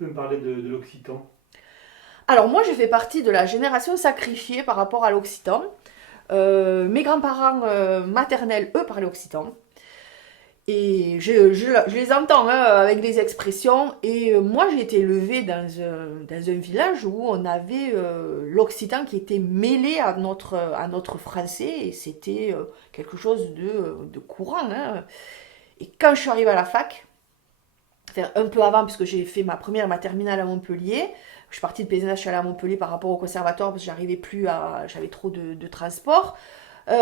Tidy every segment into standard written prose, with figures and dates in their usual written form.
peux me parler de l'occitan? Alors moi, je fais partie de la génération sacrifiée par rapport à l'occitan. Mes grands-parents maternels, eux, parlaient occitan. Et je les entends hein, avec des expressions. Et moi, j'ai été élevée dans un village où on avait l'occitan qui était mêlé à notre français. Et c'était quelque chose de courant. Hein. Et quand je suis arrivée à la fac, enfin, un peu avant, puisque j'ai fait ma première, ma terminale à Montpellier. Je suis partie de Pézenas, je suis allée à Montpellier par rapport au conservatoire parce que j'arrivais plus à. J'avais trop de transport. Les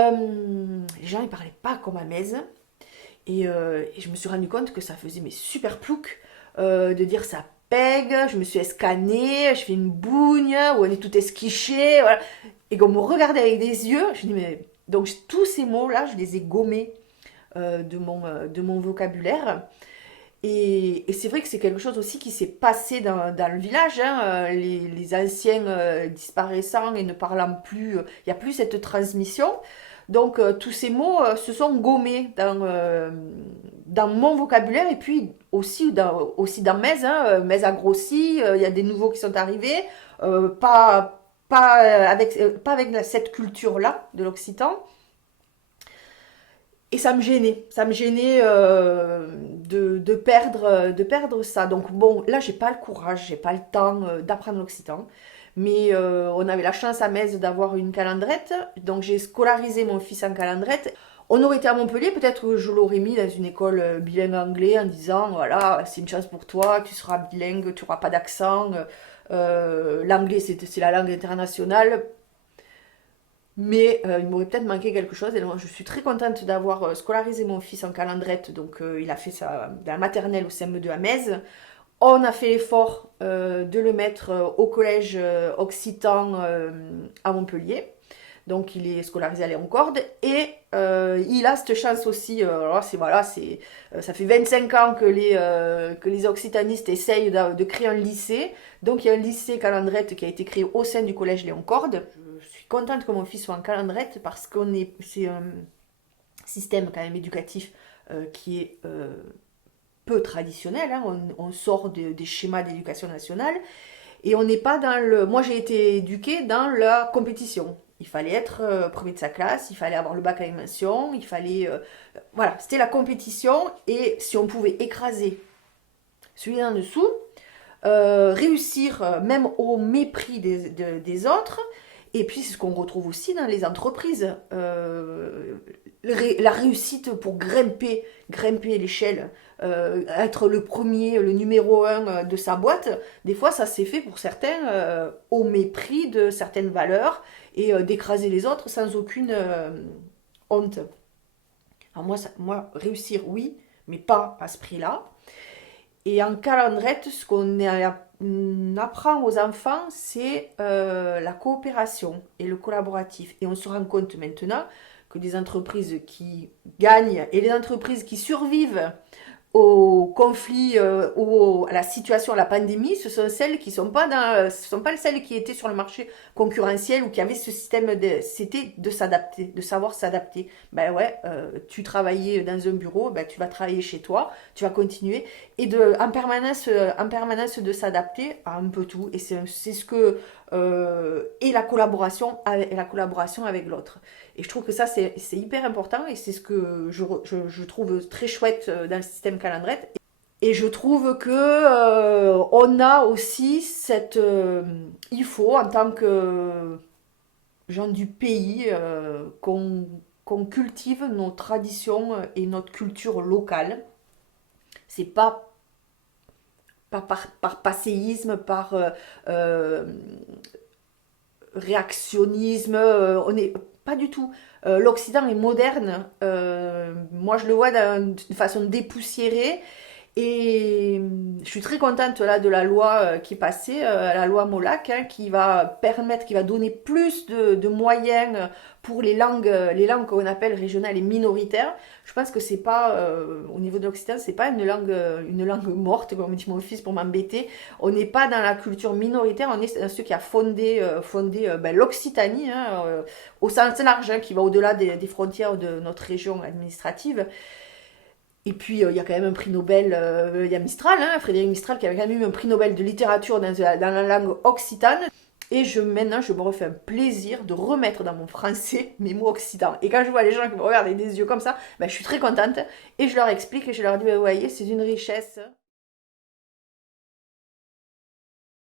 gens ils parlaient pas comme à Metz. Et je me suis rendu compte que ça faisait mes super ploucs de dire ça pègue, je me suis escanée, je fais une bougne, ou on est tout esquiché, voilà. Et qu'on me regardait avec des yeux, je dis mais. Donc tous ces mots-là, je les ai gommés de mon vocabulaire. Et c'est vrai que c'est quelque chose aussi qui s'est passé dans le village, hein, les anciens disparaissant et ne parlant plus, il n'y a plus cette transmission. Donc tous ces mots se sont gommés dans mon vocabulaire et puis aussi dans Metz. Hein, Metz a grossi, il y a des nouveaux qui sont arrivés, pas avec cette culture-là de l'occitan. Et ça me gênait de perdre ça. Donc bon, là j'ai pas le courage, j'ai pas le temps d'apprendre l'occitan. Mais on avait la chance à Metz d'avoir une calandrette, donc j'ai scolarisé mon fils en calandrette. On aurait été à Montpellier, peut-être que je l'aurais mis dans une école bilingue anglais en disant voilà, c'est une chance pour toi, tu seras bilingue, tu n'auras pas d'accent. L'anglais c'est la langue internationale. Mais il m'aurait peut-être manqué quelque chose. Et donc, je suis très contente d'avoir scolarisé mon fils en calandrette. Donc, il a fait ça de la maternelle au CM2 à Metz. On a fait l'effort de le mettre au collège occitan à Montpellier. Donc, il est scolarisé à Léon-Corde. Et il a cette chance aussi. Alors, ça fait 25 ans que les occitanistes essayent de créer un lycée. Donc, il y a un lycée calandrette qui a été créé au sein du collège Léon-Corde. Je suis contente que mon fils soit en calandrette parce c'est un système quand même éducatif qui est peu traditionnel. Hein. On sort des schémas d'éducation nationale et on n'est pas dans le. Moi, j'ai été éduquée dans la compétition. Il fallait être premier de sa classe, il fallait avoir le bac avec mention, il fallait. Voilà, c'était la compétition et si on pouvait écraser celui en dessous, réussir même au mépris des autres. Et puis c'est ce qu'on retrouve aussi dans les entreprises. La réussite pour grimper l'échelle, être le premier, le numéro un de sa boîte, des fois ça s'est fait pour certains au mépris de certaines valeurs et d'écraser les autres sans aucune honte. Alors moi, réussir, oui, mais pas à ce prix-là. Et en calendrette, ce qu'on apprend aux enfants, c'est la coopération et le collaboratif. Et on se rend compte maintenant que des entreprises qui gagnent et les entreprises qui survivent au conflit ou à la situation, à la pandémie, ce sont celles qui sont pas ce sont pas celles qui étaient sur le marché concurrentiel ou qui avaient ce système c'était de s'adapter, de savoir s'adapter. Ben ouais, tu travaillais dans un bureau, ben tu vas travailler chez toi, tu vas continuer et en permanence de s'adapter à un peu tout. Et c'est ce que et la collaboration avec l'autre. Et je trouve que ça, c'est hyper important et c'est ce que je trouve très chouette dans le système calendrette. Et je trouve que on a aussi il faut, en tant que gens du pays, qu'on cultive nos traditions et notre culture locale. C'est pas par passéisme, par euh, réactionnisme. On est pas du tout. L'Occident est moderne. Moi, je le vois d'une façon dépoussiérée. Et je suis très contente là de la loi qui est passée, la loi Molac, hein, qui va donner plus de moyens pour les langues qu'on appelle régionales et minoritaires. Je pense que c'est pas, au niveau de l'Occitan, c'est pas une langue morte, comme dit mon fils pour m'embêter. On n'est pas dans la culture minoritaire, on est dans ceux qui a fondé l'Occitanie, hein, au sens large, hein, qui va au-delà des frontières de notre région administrative. Et puis, il y a quand même un prix Nobel, il y a Mistral, hein, Frédéric Mistral, qui avait quand même eu un prix Nobel de littérature dans la langue occitane. Et maintenant, je me refais un plaisir de remettre dans mon français mes mots occitans. Et quand je vois les gens qui me regardent avec des yeux comme ça, ben, je suis très contente. Et je leur explique et je leur dis, ben, vous voyez, c'est une richesse.